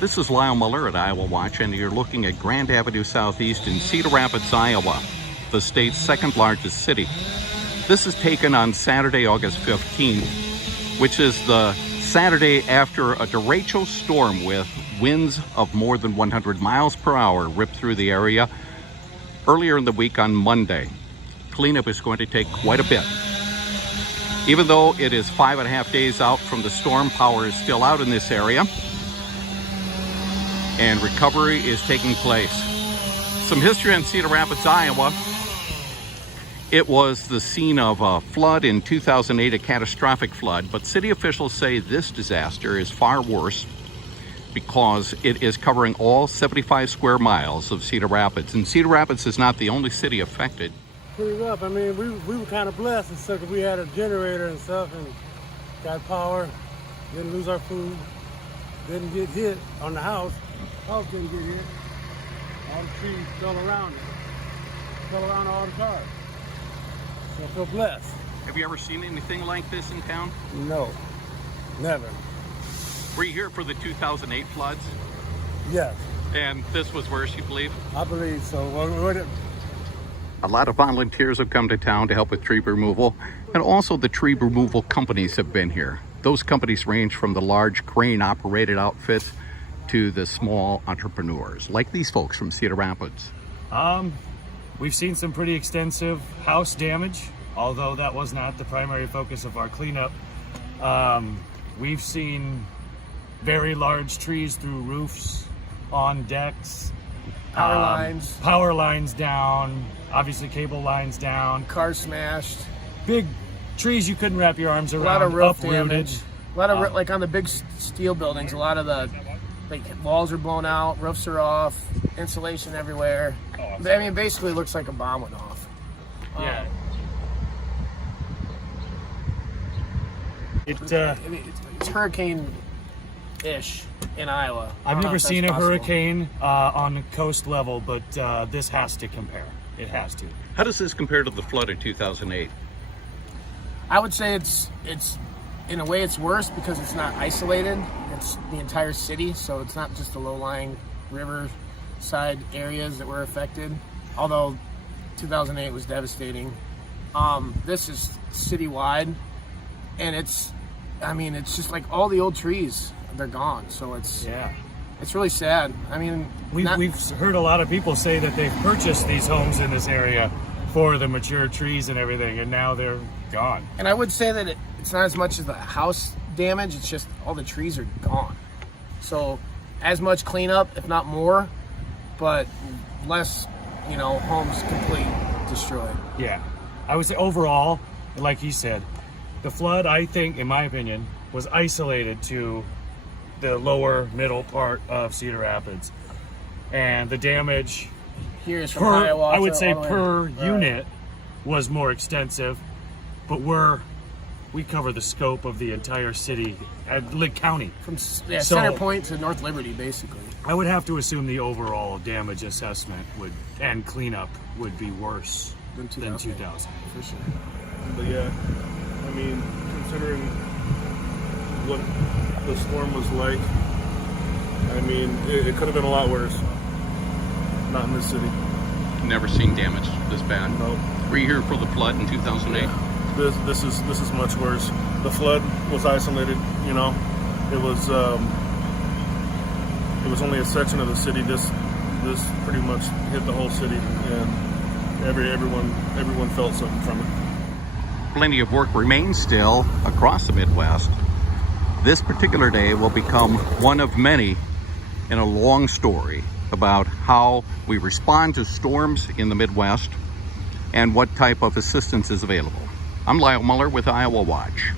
This is Lyle Muller at Iowa Watch, and you're looking at Grand Avenue Southeast in Cedar Rapids, Iowa, the state's second largest city. This is taken on Saturday, August 15th, which is the Saturday after a derecho storm with winds of more than 100 miles per hour ripped through the area earlier in the week on Monday. Cleanup is going to take quite a bit. Even though it is 5.5 days out from the storm, power is still out in this area, and recovery is taking place. Some history on Cedar Rapids, Iowa. It was the scene of a flood in 2008, a catastrophic flood, but city officials say this disaster is far worse because it is covering all 75 square miles of Cedar Rapids. And Cedar Rapids is not the only city affected. Pretty rough. I mean, we were kind of blessed and stuff because we had a generator and stuff and got power, didn't lose our food, didn't get hit on the house. House didn't get hit. All the trees fell around it. Fell around all the cars. So I feel blessed. Have you ever seen anything like this in town? No, never. Were you here for the 2008 floods? Yes. And this was worse, you believe? I believe so. A lot of volunteers have come to town to help with tree removal, and also the tree removal companies have been here. Those companies range from the large crane-operated outfits to the small entrepreneurs, like these folks from Cedar Rapids. We've seen some pretty extensive house damage, although that was not the primary focus of our cleanup. We've seen very large trees through roofs, on decks, power lines down, obviously cable lines down, cars smashed, big trees you couldn't wrap your arms around, a lot of roof uprooted. damage, a lot of like on the big steel buildings, a lot of the walls are blown out, roofs are off, insulation everywhere. I mean, basically it looks like a bomb went off. Yeah. It's hurricane-ish in Iowa. I've never seen a possible. hurricane on the coast level, but this has to compare. It has to. How does this compare to the flood in 2008? I would say it's in a way it's worse because it's not isolated. It's the entire city, so it's not just the low-lying riverside areas that were affected. Although 2008 was devastating. This is citywide, and it's just like all the old trees, they're gone. So it's really sad. I mean, we've heard a lot of people say that they've purchased these homes in this area for the mature trees and everything, and now they're gone. And I would say that it's not as much as the house damage, it's just all the trees are gone. So as much cleanup, if not more, but less, homes complete destroyed. Yeah. I would say overall, like he said, the flood, I think, in my opinion, was isolated to the lower middle part of Cedar Rapids. And the damage here is from Hiawatha, I would say all the way per right. unit was more extensive, but we cover the scope of the entire city, Lake County. From Center Point to North Liberty, basically. I would have to assume the overall damage assessment and cleanup would be worse than 2000. For sure. But yeah, I mean, considering what the storm was like, I mean, it could have been a lot worse. Not in this city. Never seen damage this bad. No. Were you here for the flood in 2008? Yeah. This is much worse. The flood was isolated. It was only a section of the city. This pretty much hit the whole city, and everyone felt something from it. Plenty of work remains still across the Midwest. This particular day will become one of many in a long story about how we respond to storms in the Midwest and what type of assistance is available. I'm Lyle Muller with Iowa Watch.